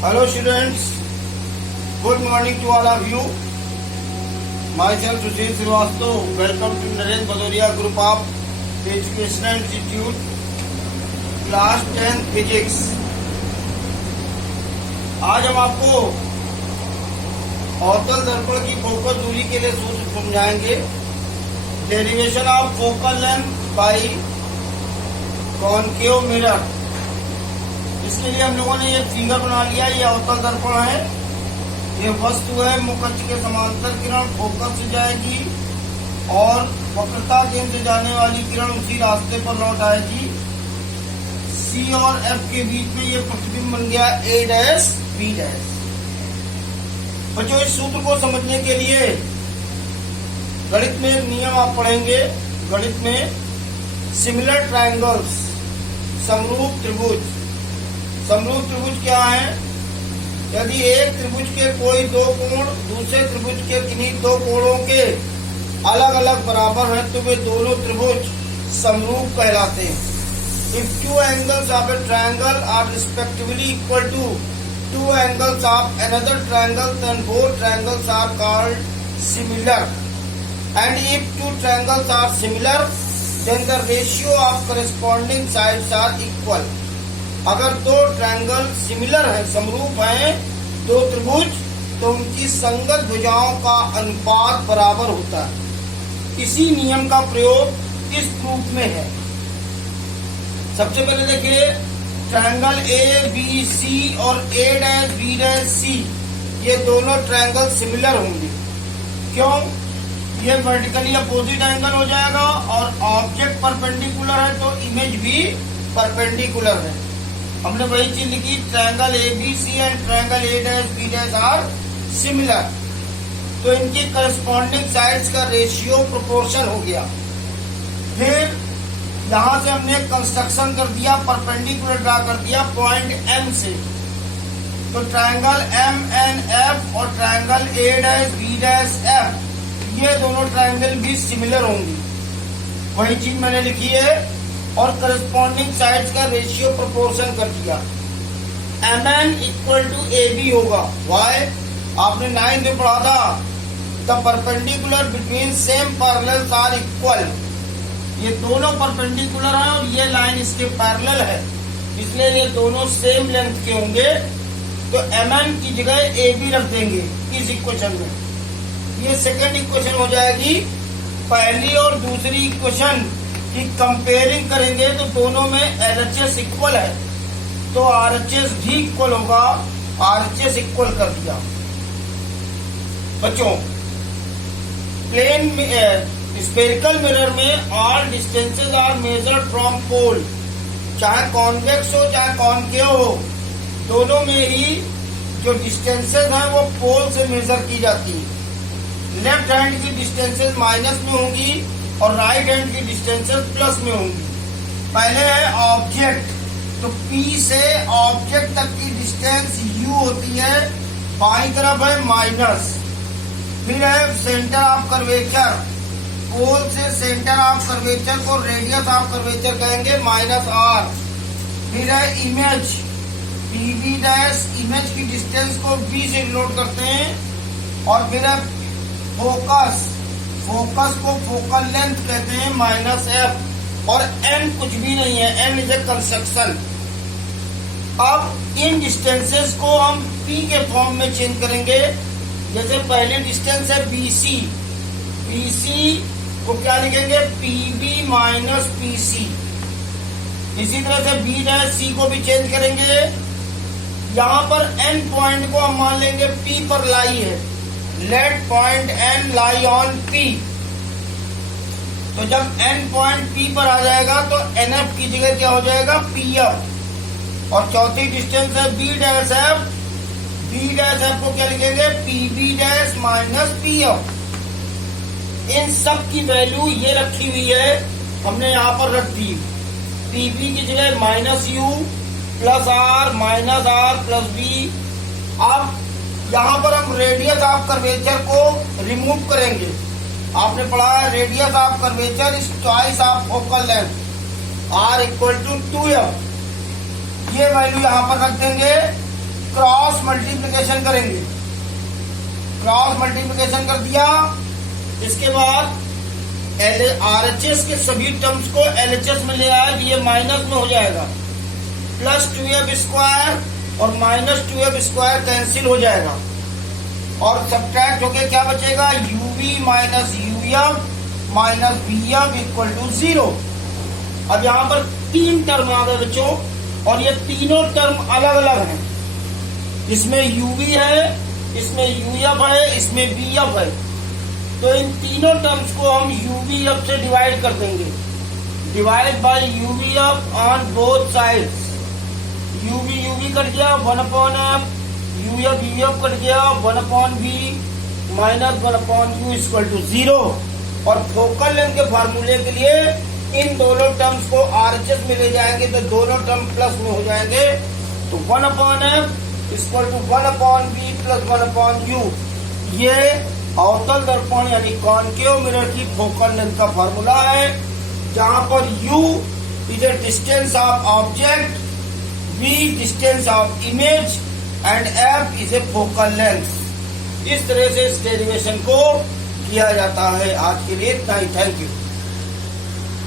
Hello students, good morning to all of you. Myself Sushil Srivastava. Welcome to Narendra Bhadoria Group of Educational Institute, Class 10 Physics. आज हम आपको अवतल दर्पण की focus दूरी के लिए सूत्र समझाएंगे। Derivation of focal length by concave mirror. इसके लिए हम लोगों ने ये फिगर बना लिया। ये अवतल दर्पण है, ये वस्तु है, मुकच के समांतर किरण फोकस से जाएगी और वक्रता केंद्र से जाने वाली किरण उसी रास्ते पर लौट आएगी। सी और एफ के बीच में ये प्रतिबिंब बन गया ए डैश बी डैश। बच्चों, इस सूत्र को समझने के लिए गणित में एक नियम आप पढ़ेंगे। गणित में सिमिलर ट्रायंगल्स, समरूप त्रिभुज। समरूप त्रिभुज क्या है? यदि एक त्रिभुज के कोई दो कोण दूसरे त्रिभुज के किन्हीं दो कोणों के अलग अलग बराबर हैं तो वे दोनों त्रिभुज समरूप कहलाते हैं। If two angles of a triangle are respectively equal to two angles of another triangle, then both triangles are called similar. And if two triangles are similar, then the ratio of corresponding sides are equal. अगर दो triangle similar है, समरूप हैं, दो त्रिभुज, तो उनकी संगत भुजाओं का अनुपात बराबर होता है। इसी नियम का प्रयोग इस प्रूफ में है। सबसे पहले देखिए, ट्रायंगल ए बी सी और ए डैश बी डैश सी, ये दोनों ट्रायंगल सिमिलर होंगे। क्यों? ये वर्टिकली अपोजिट एंगल हो जाएगा और ऑब्जेक्ट परपेंडिकुलर है तो इमेज भी परपेंडिकुलर है। हमने वही चीज लिखी, triangle A B C and triangle A dash B dash are similar, तो इनकी करस्पॉन्डिंग साइड्स का रेशियो प्रोपोर्शन हो गया। फिर यहां से हमने कंस्ट्रक्शन कर दिया, परपेंडिकुलर ड्रा कर दिया पॉइंट एम से, तो ट्रायंगल एम एन एफ और triangle A dash B dash F, ये दोनों ट्रायंगल भी सिमिलर होंगी। वही चीज मैंने लिखी है और करस्पॉन्डिंग साइड्स का रेशियो प्रोपोर्शन कर दिया। M N equal to A B होगा। वाई? आपने 9 में पढ़ा था, the perpendicular between same parallels are equal. ये दोनों परपेंडिकुलर हैं और ये लाइन इसके पैरेलल है, इसलिए ये दोनों सेम लेंथ के होंगे, तो एम एन की जगह ए बी रख देंगे इस इक्वेशन में। ये सेकंड इक्वेशन हो जाएगी। पहली और दूसरी इक्वेशन की कंपेयरिंग करेंगे तो दोनों में एलएचएस इक्वल है, तो आरएचएस भी इक्वल होगा। आरएचएस इक्वल कर दिया। बच्चों, प्लेन स्फेरिकल मिरर में all distances are measured from pole. चाहे कॉन्वेक्स हो चाहे कॉनकेव हो, दोनों में ही जो डिस्टेंसेस हैं वो पोल से मेजर की जाती है। लेफ्ट हैंड की डिस्टेंसेस माइनस में होंगी और राइट हैंड की डिस्टेंसेस प्लस में होंगी। पहले है ऑब्जेक्ट, तो P से ऑब्जेक्ट तक की डिस्टेंस U होती है, बाईं तरफ है माइनस। फिर है सेंटर ऑफ कर्वेचर, पोल से सेंटर ऑफ कर्वेचर को रेडियस ऑफ कर्वेचर कहेंगे, -r। फिर है इमेज, PB डैश, इमेज की डिस्टेंस को B से डिनोट करते हैं। और फिर है फोकस, फोकस को फोकल लेंथ कहते हैं, -f। और n कुछ भी नहीं है, n इज ए कंस्ट्रक्शन। अब इन डिस्टेंसेस को हम p के फॉर्म में चेंज करेंगे। जैसे पहली डिस्टेंस है BC, BC को क्या लिखेंगे? PB minus PC। इसी तरह से B डैश C को भी चेंज करेंगे। यहाँ पर n पॉइंट को हम मान लेंगे P पर लाई है, let point n lie on P। तो जब n पॉइंट P पर आ जाएगा तो NF की जगह क्या हो जाएगा? PF। और चौथी डिस्टेंस है B dash F, B dash F को क्या लिखेंगे? PB dash minus PF। इन सब की वैल्यू ये रखी हुई है, हमने यहाँ पर रख दी। PB की जगह -U plus R minus R plus B। अब यहाँ पर हम रेडियस ऑफ कर्वेचर को रिमूव करेंगे। आपने पढ़ा है radius of curvature is twice of focal length, R equal to 2f। ये वैल्यू यहाँ पर रख देंगे। क्रॉस मल्टीप्लिकेशन करेंगे। क्रॉस मल्टीप्लिकेशन कर दिया, इसके बाद RHS के सभी टर्म्स को LHS में ले आया, ये माइनस में हो जाएगा, प्लस 2f स्क्वायर और माइनस 2f स्क्वायर कैंसिल हो जाएगा और सब्ट्रैक्ट होके क्या बचेगा, uv minus uf minus vf equal to 0। अब यहाँ पर 3 टर्म आ गए बच्चों और ये तीनों टर्म अलग अलग हैं। इसमें uv है, इसमें uf है, इसमें vf है। तो इन तीनों टर्म्स को हम uvf से डिवाइड कर देंगे। Divide by uvf on both sides. uv cut गया 1/f, uf कट गया 1/v minus 1/u equal to 0। और फोकल लेंथ के फार्मूले के लिए इन दोनों टर्म्स को RHS में ले जाएंगे तो दोनों टर्म प्लस में हो जाएंगे। तो 1/f equal to 1/v plus 1/u। ये अवतल दर्पण यानी कॉनकेव मिरर की फोकल लेंथ का फार्मूला है, जहां पर u is a distance of object, v distance of image and f is a focal length. इस तरह से इस डेरिवेशन को किया जाता है। आज के लिए इतना ही, थैंक यू।